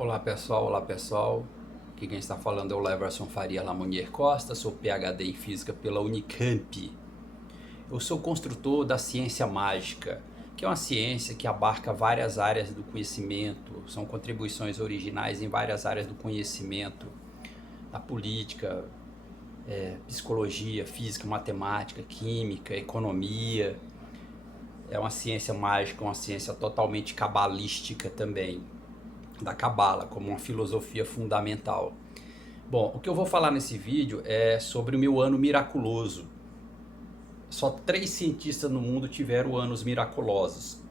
Olá pessoal. Aqui quem está falando é o Leverson Faria Lamonnier Costa, sou PhD em Física pela Unicamp. Eu sou construtor da ciência mágica, que é uma ciência que abarca várias áreas do conhecimento, são contribuições originais em várias áreas do conhecimento, da política, psicologia, física, matemática, química, economia. É uma ciência mágica, uma ciência totalmente cabalística também, da Cabala, como uma filosofia fundamental. Bom, o que eu vou falar nesse vídeo é sobre o meu ano miraculoso. Só 3 cientistas no mundo tiveram anos miraculosos: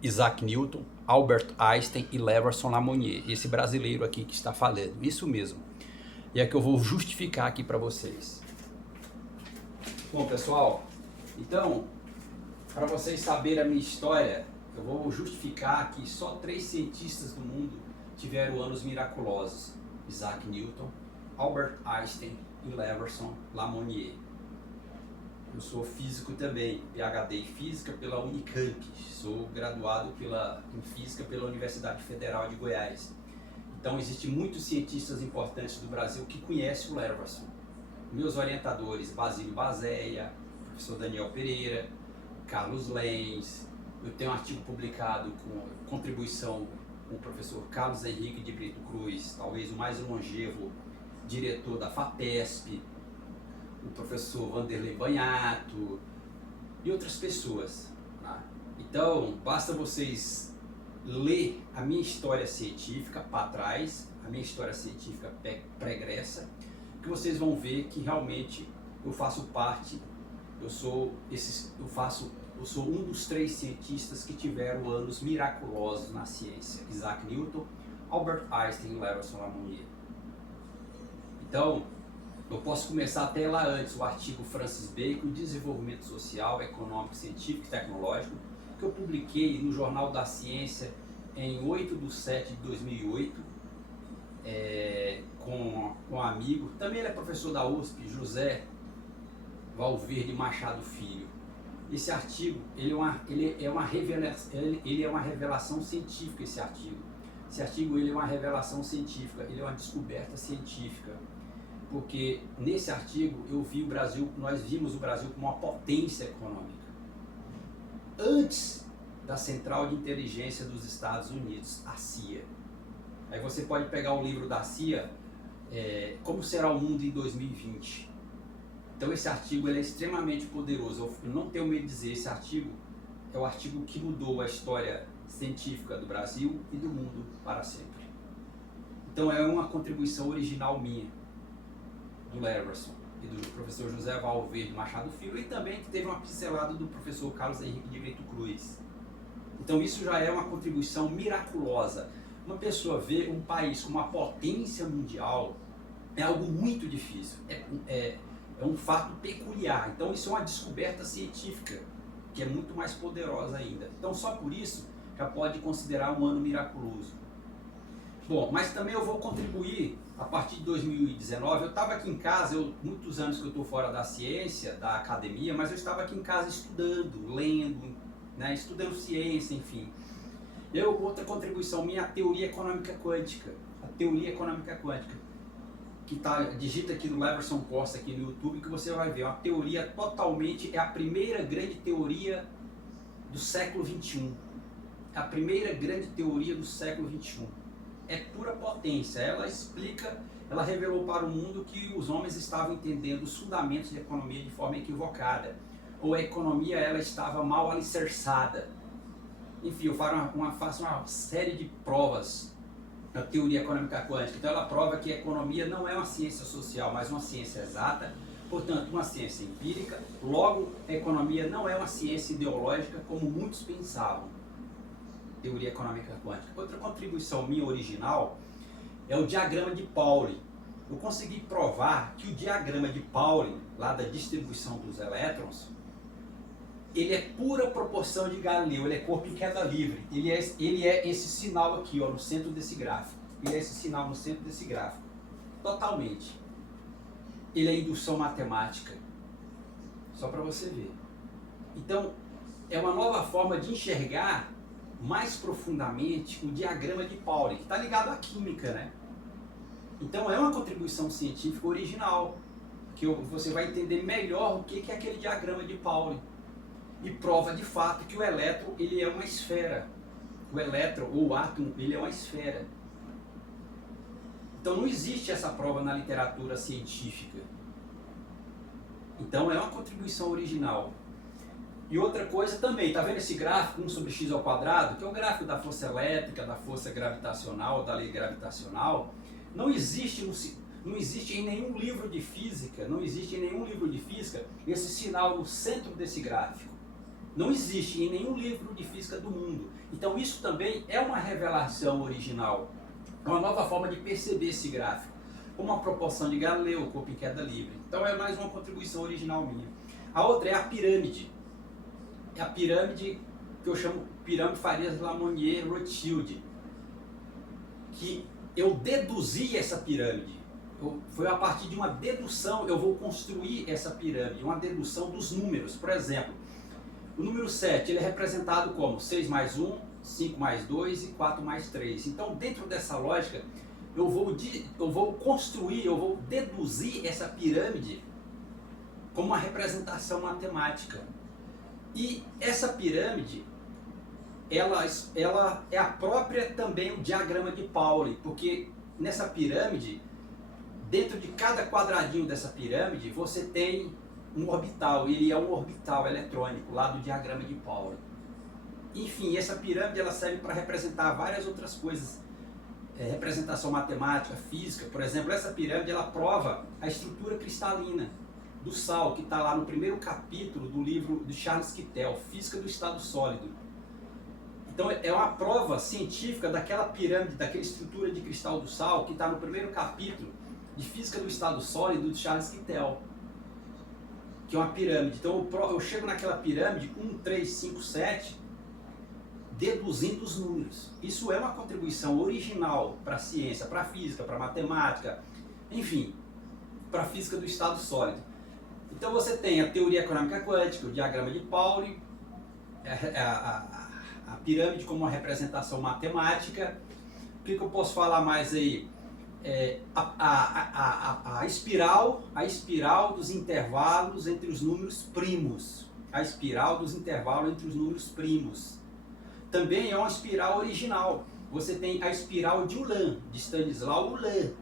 Isaac Newton, Albert Einstein e Leverson Lamonnier. Esse brasileiro aqui que está falando, isso mesmo. E é que eu vou justificar aqui para vocês. Bom, pessoal, então, para vocês saberem a minha história, eu vou justificar que só 3 cientistas do mundo tiveram anos miraculosos: Isaac Newton, Albert Einstein e Leverson Lamonnier. Eu sou físico também, PhD em Física pela Unicamp, sou graduado em Física pela Universidade Federal de Goiás. Então existem muitos cientistas importantes do Brasil que conhecem o Leverson. Meus orientadores: Basílio Baséia, professor Daniel Pereira, Carlos Lenz. Eu tenho um artigo publicado com contribuição com o professor Carlos Henrique de Brito Cruz, talvez o mais longevo diretor da FAPESP, o professor Vanderlei Banhato e outras pessoas. Tá? Então, basta vocês ler a minha história científica para trás, a minha história científica pregressa, que vocês vão ver que realmente eu faço parte, eu sou um dos 3 cientistas que tiveram anos miraculosos na ciência: Isaac Newton, Albert Einstein e Leverson Lamonnier. Então, eu posso começar até lá antes, o artigo Francis Bacon, Desenvolvimento Social, Econômico, Científico e Tecnológico, que eu publiquei no Jornal da Ciência em 8/7/2008, com um amigo, também ele é professor da USP, José Valverde Machado Filho. Esse artigo ele é uma revelação científica. Esse artigo ele é uma revelação científica, ele é uma descoberta científica, porque nesse artigo nós vimos o Brasil como uma potência econômica antes da Central de Inteligência dos Estados Unidos, a CIA. Aí você pode pegar o livro da CIA, Como Será o Mundo em 2020. Então esse artigo ele é extremamente poderoso. Eu não tenho medo de dizer, esse artigo é o artigo que mudou a história científica do Brasil e do mundo para sempre. Então é uma contribuição original minha, do Leverson e do professor José Valverde Machado Filho, e também que teve uma pincelada do professor Carlos Henrique de Brito Cruz. Então isso já é uma contribuição miraculosa. Uma pessoa ver um país com uma potência mundial é algo muito difícil, é um fato peculiar. Então isso é uma descoberta científica que é muito mais poderosa ainda. Então só por isso já pode considerar um ano miraculoso. Bom, mas também eu vou contribuir a partir de 2019. Eu estava aqui em casa, muitos anos que eu estou fora da ciência, da academia, mas eu estava aqui em casa estudando, lendo, né, estudando ciência, enfim. Outra contribuição minha é a teoria econômica quântica. A teoria econômica quântica, que digita aqui no Leverson Costa aqui no YouTube, que você vai ver uma teoria totalmente, é a primeira grande teoria do século XXI. A primeira grande teoria do século XXI. É pura potência. Ela revelou para o mundo que os homens estavam entendendo os fundamentos de economia de forma equivocada, ou a economia ela estava mal alicerçada. Enfim, eu faço uma série de provas na teoria econômica quântica. Então ela prova que a economia não é uma ciência social, mas uma ciência exata, portanto uma ciência empírica. Logo, a economia não é uma ciência ideológica como muitos pensavam. Teoria econômica quântica. Outra contribuição minha original é o diagrama de Pauli. Eu consegui provar que o diagrama de Pauli, lá da distribuição dos elétrons, ele é pura proporção de Galileu, ele é corpo em queda livre. Ele é esse sinal aqui, ó, no centro desse gráfico. Ele é esse sinal no centro desse gráfico. Totalmente. Ele é indução matemática. Só para você ver. Então, é uma nova forma de enxergar mais profundamente o diagrama de Pauli, que está ligado à química, né? Então é uma contribuição científica original, que você vai entender melhor o que é aquele diagrama de Pauli. E prova de fato que o elétron ele é uma esfera. O elétron ou o átomo ele é uma esfera. Então não existe essa prova na literatura científica. Então é uma contribuição original. E outra coisa também, tá vendo esse gráfico 1 sobre x ao quadrado, que é o gráfico da força elétrica, da força gravitacional, da lei gravitacional? Não existe em nenhum livro de física, esse sinal no centro desse gráfico. Não existe em nenhum livro de física do mundo. Então isso também é uma revelação original. É uma nova forma de perceber esse gráfico. Como a proporção de Galileu, o corpo em queda livre. Então é mais uma contribuição original minha. A outra é a pirâmide. É a pirâmide que eu chamo pirâmide Farias-Lamonnier-Rothschild. Que eu deduzi essa pirâmide. Foi a partir de uma dedução, eu vou construir essa pirâmide. Uma dedução dos números. Por exemplo, o número 7 ele é representado como 6 mais 1, 5 mais 2 e 4 mais 3. Então, dentro dessa lógica, eu vou construir, eu vou deduzir essa pirâmide como uma representação matemática. E essa pirâmide, ela é a própria também o diagrama de Pauli, porque nessa pirâmide, dentro de cada quadradinho dessa pirâmide, você tem um orbital, ele é um orbital eletrônico lá do diagrama de Pauli. Enfim, essa pirâmide ela serve para representar várias outras coisas, representação matemática, física. Por exemplo, essa pirâmide ela prova a estrutura cristalina do sal, que está lá no primeiro capítulo do livro de Charles Kittel, Física do Estado Sólido. Então é uma prova científica daquela pirâmide, daquela estrutura de cristal do sal, que está no primeiro capítulo de Física do Estado Sólido de Charles Kittel, que é uma pirâmide. Então eu chego naquela pirâmide 1, 3, 5, 7, deduzindo os números. Isso é uma contribuição original para a ciência, para a física, para a matemática, enfim, para a física do estado sólido. Então você tem a teoria econômica quântica, o diagrama de Pauli, a pirâmide como uma representação matemática. O que eu posso falar mais aí? A espiral dos intervalos entre os números primos. A espiral dos intervalos entre os números primos. Também é uma espiral original. Você tem a espiral de Ulam, de Stanisław Ulam,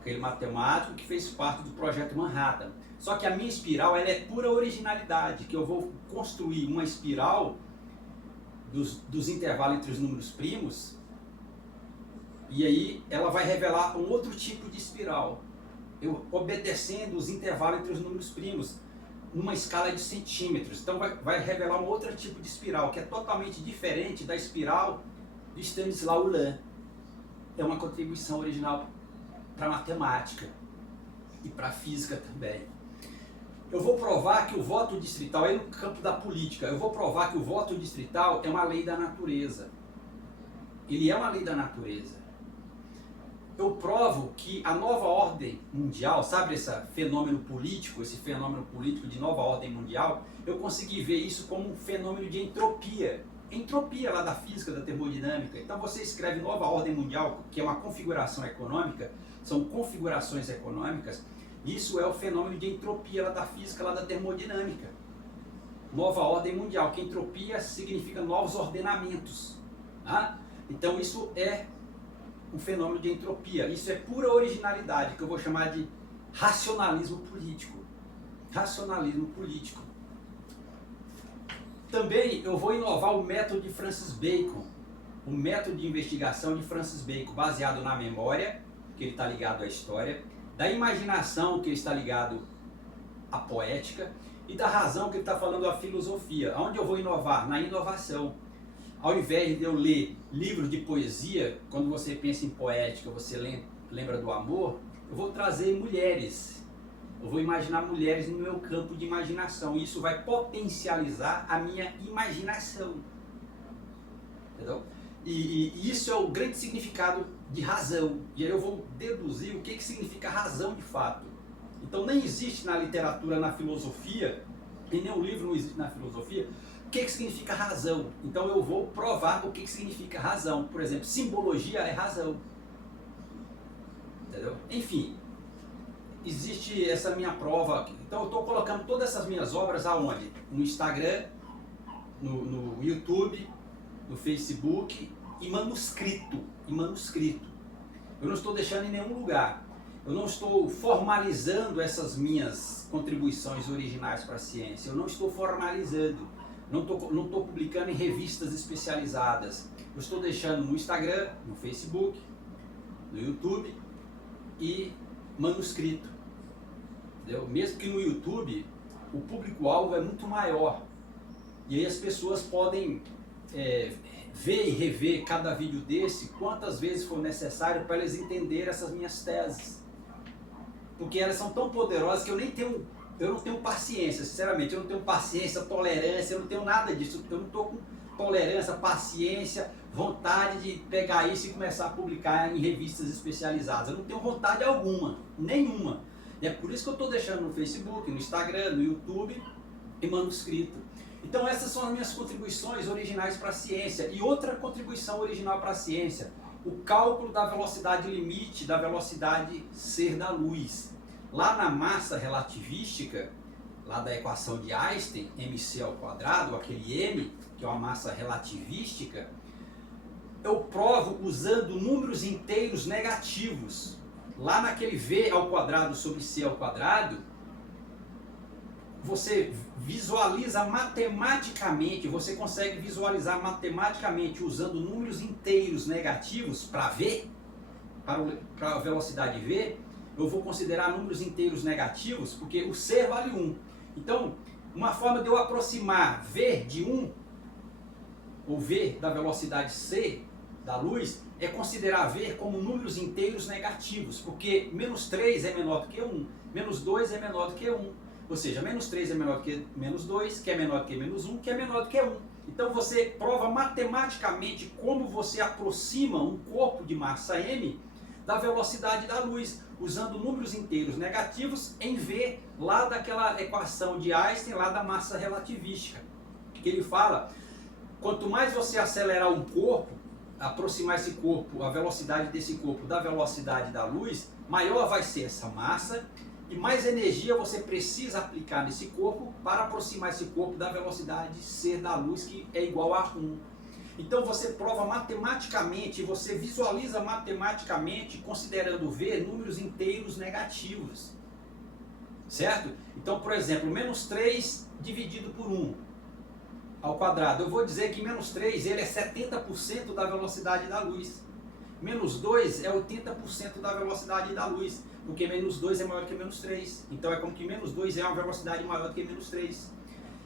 aquele matemático que fez parte do projeto Manhattan. Só que a minha espiral ela é pura originalidade, que eu vou construir uma espiral dos intervalos entre os números primos, e aí ela vai revelar um outro tipo de espiral, obedecendo os intervalos entre os números primos, numa escala de centímetros. Então vai revelar um outro tipo de espiral, que é totalmente diferente da espiral de Stanisław Ulam. É uma contribuição original para a matemática e para a física também. Eu vou provar que o voto distrital, aí no campo da política, eu vou provar que o voto distrital é uma lei da natureza. Ele é uma lei da natureza. Eu provo que a nova ordem mundial, sabe esse fenômeno político de nova ordem mundial, eu consegui ver isso como um fenômeno de entropia. Entropia lá da física, da termodinâmica. Então você escreve nova ordem mundial, que é uma configuração econômica, são configurações econômicas. Isso é o fenômeno de entropia lá da física, lá da termodinâmica. Nova ordem mundial, que entropia significa novos ordenamentos. Tá? Então isso é um fenômeno de entropia. Isso é pura originalidade, que eu vou chamar de racionalismo político. Racionalismo político. Também eu vou inovar o método de Francis Bacon. O método de investigação de Francis Bacon, baseado na memória, que ele está ligado à história, da imaginação, que ele está ligado à poética, e da razão, que ele está falando à filosofia. Onde eu vou inovar? Na inovação. Ao invés de eu ler livros de poesia, quando você pensa em poética, você lembra do amor, eu vou trazer mulheres. Eu vou imaginar mulheres no meu campo de imaginação. Isso vai potencializar a minha imaginação. Entendeu? E isso é o grande significado de razão. E aí eu vou deduzir o que significa razão de fato. Então nem existe na literatura, na filosofia, em nenhum livro não existe na filosofia, o que significa razão. Então eu vou provar o que significa razão. Por exemplo, simbologia é razão. Entendeu? Enfim, existe essa minha prova aqui. Então eu estou colocando todas essas minhas obras aonde? No Instagram, no YouTube, no Facebook e manuscrito. Eu não estou deixando em nenhum lugar. Eu não estou formalizando essas minhas contribuições originais para a ciência. Eu não estou formalizando. Não estou publicando em revistas especializadas. Eu estou deixando no Instagram, no Facebook, no YouTube e manuscrito. Entendeu? Mesmo que no YouTube o público-alvo é muito maior. E aí as pessoas podem ver e rever cada vídeo desse quantas vezes for necessário para eles entenderem essas minhas teses. Porque elas são tão poderosas que eu não tenho paciência, sinceramente, eu não tenho paciência, tolerância, eu não tenho nada disso. Eu não estou com tolerância, paciência, vontade de pegar isso e começar a publicar em revistas especializadas. Eu não tenho vontade alguma, nenhuma. E é por isso que eu estou deixando no Facebook, no Instagram, no YouTube e manuscrito. Então essas são as minhas contribuições originais para a ciência. E outra contribuição original para a ciência, o cálculo da velocidade limite, da velocidade ser da luz. Lá na massa relativística, lá da equação de Einstein, mc ao quadrado, aquele m, que é uma massa relativística, eu provo usando números inteiros negativos. Lá naquele v ao quadrado sobre c ao quadrado, você visualiza matematicamente, você consegue visualizar matematicamente usando números inteiros negativos para v, para a velocidade v. Eu vou considerar números inteiros negativos porque o c vale 1. Então, uma forma de eu aproximar v de 1, ou v da velocidade c da luz, é considerar v como números inteiros negativos, porque menos 3 é menor do que 1, menos 2 é menor do que 1. Ou seja, menos 3 é menor do que menos 2, que é menor do que menos 1, que é menor do que 1. Então você prova matematicamente como você aproxima um corpo de massa m da velocidade da luz, usando números inteiros negativos em v lá daquela equação de Einstein, lá da massa relativística. Que ele fala, quanto mais você acelerar um corpo, aproximar esse corpo, a velocidade desse corpo da velocidade da luz, maior vai ser essa massa e mais energia você precisa aplicar nesse corpo para aproximar esse corpo da velocidade c da luz, que é igual a 1. Então você prova matematicamente, você visualiza matematicamente, considerando v números inteiros negativos. Certo? Então, por exemplo, menos 3 dividido por 1 ao quadrado. Eu vou dizer que menos 3 ele é 70% da velocidade da luz. Menos 2 é 80% da velocidade da luz, porque menos 2 é maior que menos 3. Então é como que menos 2 é uma velocidade maior que menos 3.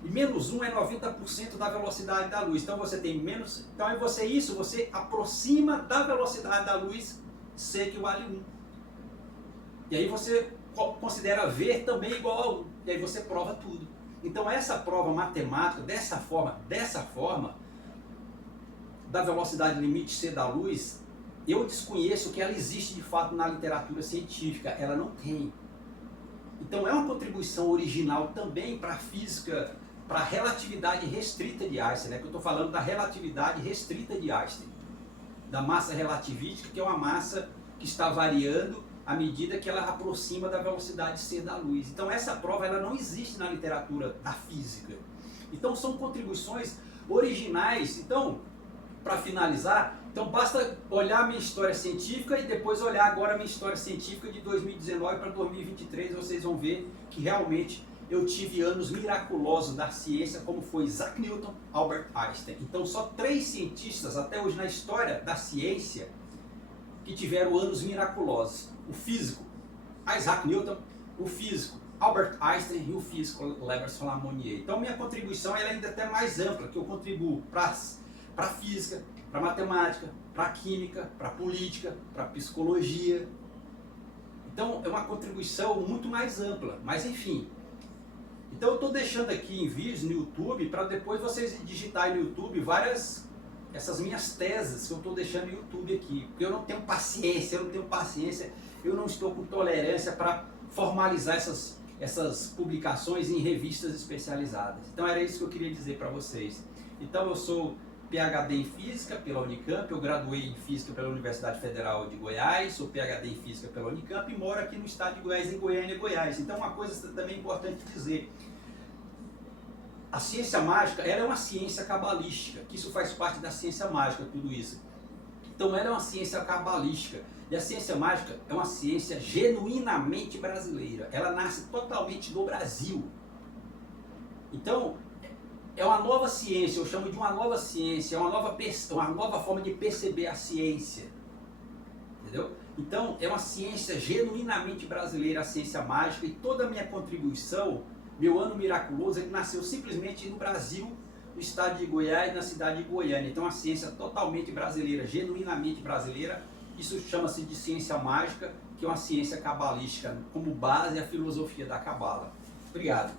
E menos 1 é 90% da velocidade da luz. Então você tem menos... Então é você aproxima da velocidade da luz c que vale 1. E aí você considera v também igual a 1. E aí você prova tudo. Então essa prova matemática, dessa forma, da velocidade limite c da luz, eu desconheço que ela existe de fato na literatura científica. Ela não tem. Então é uma contribuição original também para a física, para a relatividade restrita de Einstein, né? Que eu estou falando da relatividade restrita de Einstein, da massa relativística, que é uma massa que está variando à medida que ela aproxima da velocidade c da luz. Então essa prova ela não existe na literatura da física. Então são contribuições originais. Então, para finalizar, então basta olhar a minha história científica e depois olhar agora a minha história científica de 2019 para 2023, vocês vão ver que realmente eu tive anos miraculosos da ciência, como foi Isaac Newton, Albert Einstein. Então só 3 cientistas até hoje na história da ciência que tiveram anos miraculosos. O físico Isaac Newton, o físico Albert Einstein e o físico Leverson-Lamonnier. Então minha contribuição ela é ainda até mais ampla, que eu contribuo para a física, para a matemática, para a química, para a política, para a psicologia. Então é uma contribuição muito mais ampla, mas enfim. Então eu estou deixando aqui em vídeos no YouTube para depois vocês digitarem no YouTube essas minhas teses que eu estou deixando no YouTube aqui. Porque eu não tenho paciência, eu não estou com tolerância para formalizar essas publicações em revistas especializadas. Então era isso que eu queria dizer para vocês. Então eu sou PhD em Física pela Unicamp, eu graduei em Física pela Universidade Federal de Goiás, sou PhD em Física pela Unicamp e moro aqui no estado de Goiás, em Goiânia, Goiás. Então uma coisa também importante dizer, a ciência mágica, ela é uma ciência cabalística, que isso faz parte da ciência mágica, tudo isso. Então ela é uma ciência cabalística, e a ciência mágica é uma ciência genuinamente brasileira, ela nasce totalmente no Brasil. Então, é uma nova ciência, eu chamo de uma nova ciência, é uma nova forma de perceber a ciência, entendeu? Então, é uma ciência genuinamente brasileira, a ciência mágica, e toda a minha contribuição, meu ano miraculoso, ele nasceu simplesmente no Brasil, no estado de Goiás, na cidade de Goiânia. Então, a ciência totalmente brasileira, genuinamente brasileira, isso chama-se de ciência mágica, que é uma ciência cabalística, como base a filosofia da cabala. Obrigado.